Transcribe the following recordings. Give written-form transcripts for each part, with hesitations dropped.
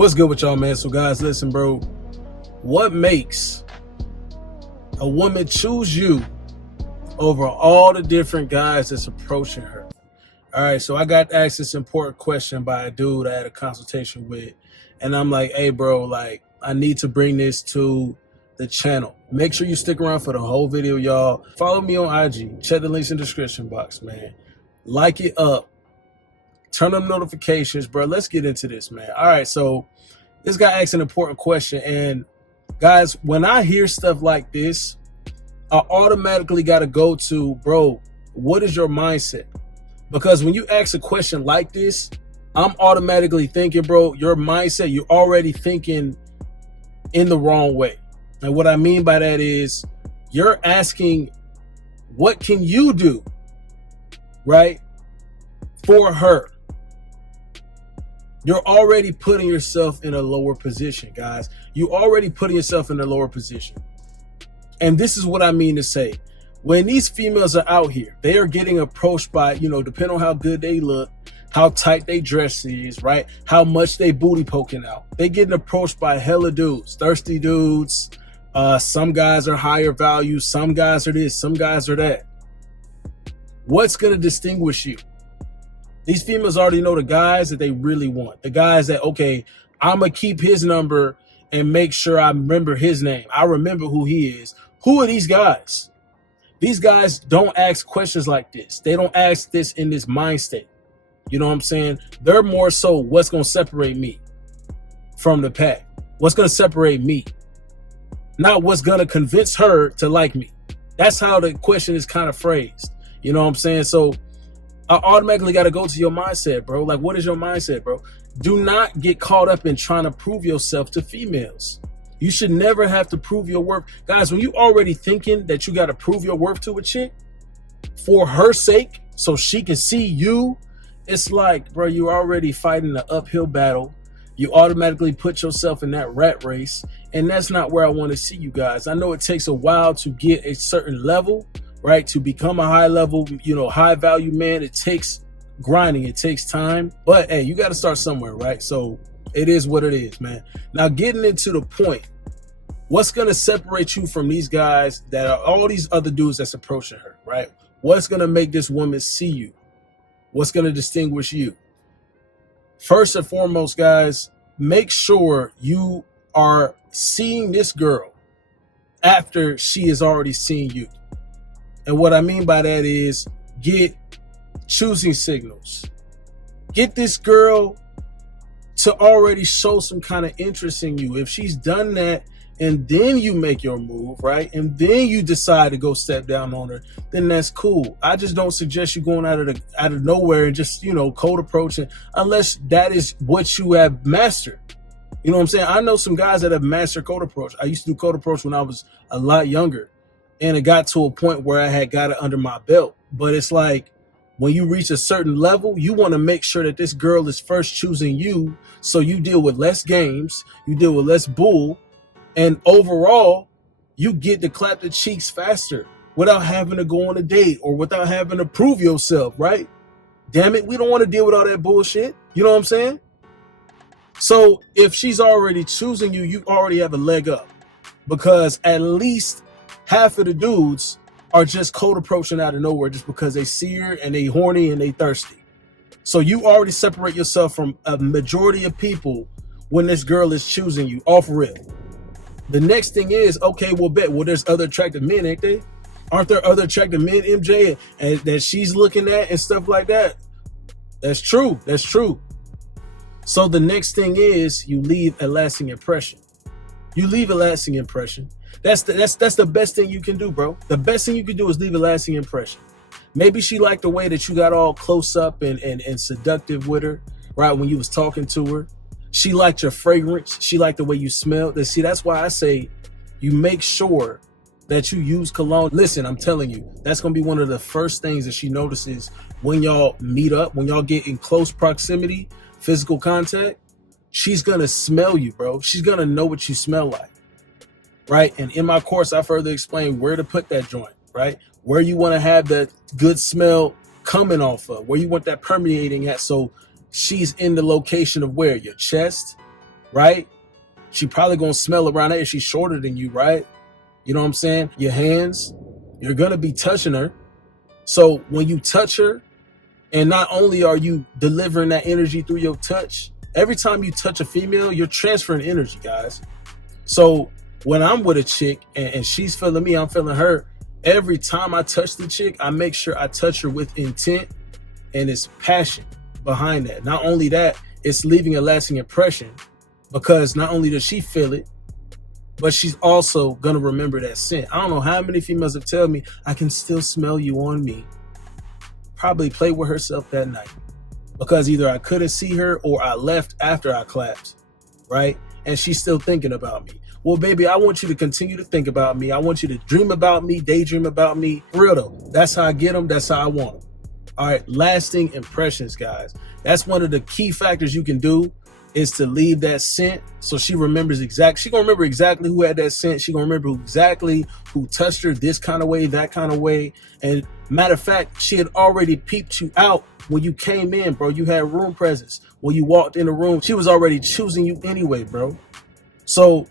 What's good with y'all, man? So guys, listen, bro. What makes a woman choose you over all the different guys that's approaching her? All right, so I got asked this important question by a dude I had a consultation with, and I'm like, hey, bro, like, I need to bring this to the channel. Make sure you stick around for the whole video, y'all. Follow me on IG. Check the links in the description box, man. Like it up. Turn on notifications, bro. Let's get into this, man. All right, so this guy asked an important question, and guys, when I hear stuff like this, I automatically got to go to, bro, what is your mindset? Because when you ask a question like this, I'm automatically thinking, bro, your mindset, you're already thinking in the wrong way. And what I mean by that is you're asking, what can you do, right, for her? You're already putting yourself in a lower position, guys. You already putting yourself in a lower position. And this is what I mean to say. When these females are out here, they are getting approached by, depending on how good they look, how tight they dress is, right? How much they booty poking out. They getting approached by hella dudes, thirsty dudes. Some guys are higher value. Some guys are this, some guys are that. What's going to distinguish you? These females already know the guys that they really want. The guys that, okay, I'm going to keep his number and make sure I remember his name. I remember who he is. Who are these guys? These guys don't ask questions like this. They don't ask this in this mind state. You know what I'm saying? They're more so, what's going to separate me from the pack? What's going to separate me? Not what's going to convince her to like me. That's how the question is kind of phrased. You know what I'm saying? So I automatically got to go to your mindset, bro. Like, what is your mindset, bro? Do not get caught up in trying to prove yourself to females. You should never have to prove your worth. Guys, when you already thinking that you got to prove your worth to a chick for her sake so she can see you, it's like, bro, you're already fighting an uphill battle. You automatically put yourself in that rat race, and that's not where I want to see you guys. I know it takes a while to get a certain level, right? To become a high level, high value man, it takes grinding, it takes time, but hey, you got to start somewhere, right? So it is what it is, man. Now getting into the point, what's going to separate you from these guys that are all these other dudes that's approaching her, right? What's going to make this woman see you? What's going to distinguish you? First and foremost, guys, make sure you are seeing this girl after she has already seen you. And what I mean by that is get choosing signals. Get this girl to already show some kind of interest in you. If she's done that and then you make your move, right? And then you decide to go step down on her, then that's cool. I just don't suggest you going out of nowhere and just, cold approaching unless that is what you have mastered. You know what I'm saying? I know some guys that have mastered cold approach. I used to do cold approach when I was a lot younger. And it got to a point where I had got it under my belt. But it's like, when you reach a certain level, you want to make sure that this girl is first choosing you. So you deal with less games, you deal with less bull. And overall, you get to clap the cheeks faster without having to go on a date or without having to prove yourself, right? Damn it, we don't want to deal with all that bullshit. You know what I'm saying? So if she's already choosing you, you already have a leg up. Because at least half of the dudes are just cold approaching out of nowhere just because they see her and they horny and they thirsty. So you already separate yourself from a majority of people when this girl is choosing you off rip. The next thing is, okay, well, there's other attractive men, ain't there? Aren't there other attractive men, MJ, and that she's looking at and stuff like that? That's true. That's true. So the next thing is you leave a lasting impression. You leave a lasting impression. That's the best thing you can do, bro. The best thing you can do is leave a lasting impression. Maybe she liked the way that you got all close up and seductive with her, right, when you was talking to her. She liked your fragrance. She liked the way you smelled. And see, that's why I say you make sure that you use cologne. Listen, I'm telling you, that's going to be one of the first things that she notices when y'all meet up, when y'all get in close proximity, physical contact. She's going to smell you, bro. She's going to know what you smell like, right? And in my course, I further explain where to put that joint, right? Where you want to have that good smell coming off of, where you want that permeating at. So she's in the location of where? Your chest, right? She probably gonna smell around there if she's shorter than you, right? You know what I'm saying? Your hands, you're gonna be touching her. So when you touch her, and not only are you delivering that energy through your touch, every time you touch a female, you're transferring energy, guys. So when I'm with a chick and she's feeling me, I'm feeling her. Every time I touch the chick, I make sure I touch her with intent and it's passion behind that. Not only that, it's leaving a lasting impression, because not only does she feel it, but she's also gonna remember that scent. I don't know how many females have told me, I can still smell you on me. Probably played with herself that night, because either I couldn't see her or I left after I clapped, right? And she's still thinking about me. Well, baby, I want you to continue to think about me. I want you to dream about me, daydream about me. For real though, that's how I get them. That's how I want them. All right, lasting impressions, guys. That's one of the key factors you can do, is to leave that scent so she remembers she gonna remember exactly who had that scent. She gonna remember exactly who touched her this kind of way, that kind of way. And matter of fact, she had already peeped you out when you came in, bro. You had room presence. When you walked in the room, she was already choosing you anyway, bro. So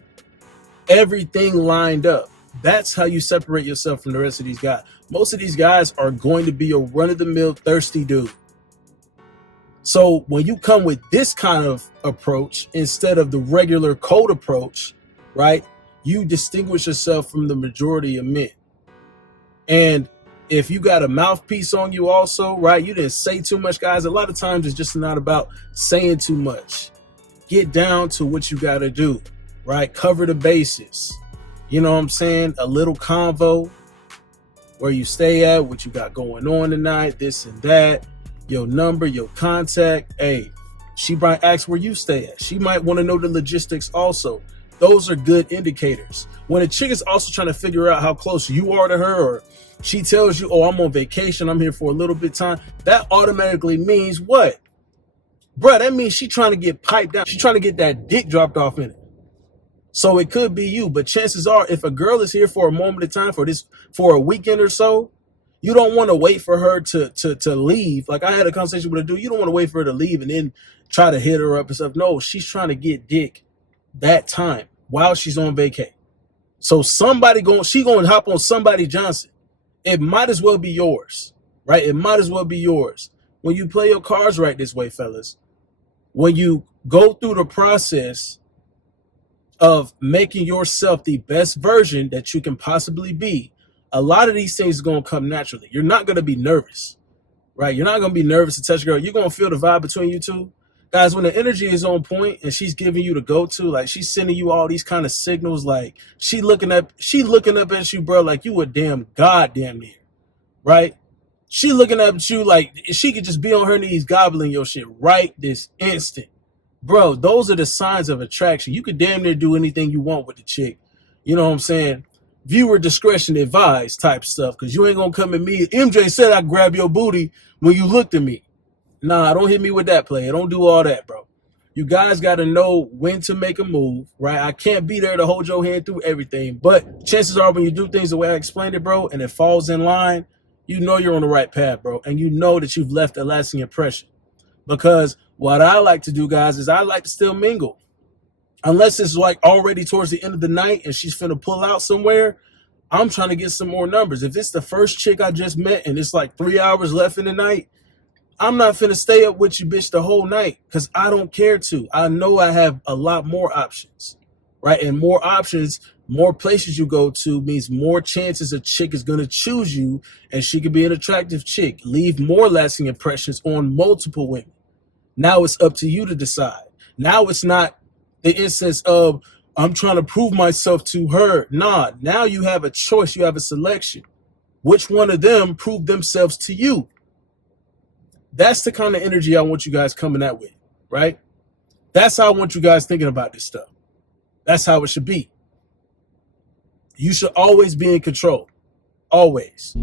everything lined up. That's how you separate yourself from the rest of these guys. Most of these guys are going to be a run-of-the-mill thirsty dude. So when you come with this kind of approach instead of the regular cold approach, right, you distinguish yourself from the majority of men. And if you got a mouthpiece on you also, right, you didn't say too much, guys. A lot of times it's just not about saying too much. Get down to what you got to do, right? Cover the bases. You know what I'm saying? A little convo, where you stay at, what you got going on tonight, this and that, your number, your contact. Hey, she might ask where you stay at. She might want to know the logistics also. Those are good indicators. When a chick is also trying to figure out how close you are to her, or she tells you, oh, I'm on vacation, I'm here for a little bit of time, that automatically means what? Bruh, that means she trying to get piped down. She trying to get that dick dropped off in it. So it could be you, but chances are, if a girl is here for a moment of time, for a weekend or so, you don't want to wait for her to leave. Like I had a conversation with a dude, you don't want to wait for her to leave and then try to hit her up and stuff. No, she's trying to get dick that time while she's on vacay. So she gonna hop on somebody Johnson. It might as well be yours, right? It might as well be yours. When you play your cards right this way, fellas, when you go through the process of making yourself the best version that you can possibly be, a lot of these things are going to come naturally. You're not going to be nervous, right? You're not going to be nervous to touch a girl. You're going to feel the vibe between you two. Guys, when the energy is on point and she's giving you the go-to, like she's sending you all these kind of signals, like she looking up at you, bro, like you a damn goddamn near, right? She looking up at you like she could just be on her knees gobbling your shit right this instant. Bro, those are the signs of attraction. You could damn near do anything you want with the chick. You know what I'm saying? Viewer discretion advised type stuff, because you ain't going to come at me. MJ said I grab your booty when you looked at me. Nah, don't hit me with that play. Don't do all that, bro. You guys got to know when to make a move, right? I can't be there to hold your hand through everything, but chances are when you do things the way I explained it, bro, and it falls in line, you know you're on the right path, bro, and you know that you've left a lasting impression. Because what I like to do, guys, is I like to still mingle. Unless it's like already towards the end of the night and she's finna pull out somewhere, I'm trying to get some more numbers. If it's the first chick I just met and it's like 3 hours left in the night, I'm not finna stay up with you, bitch, the whole night, because I don't care to. I know I have a lot more options, right? And more options, more places you go to means more chances a chick is going to choose you, and she could be an attractive chick. Leave more lasting impressions on multiple women. Now it's up to you to decide. Now it's not the instance of I'm trying to prove myself to her. Nah, now you have a choice. You have a selection. Which one of them proved themselves to you? That's the kind of energy I want you guys coming out with, right? That's how I want you guys thinking about this stuff. That's how it should be. You should always be in control. Always.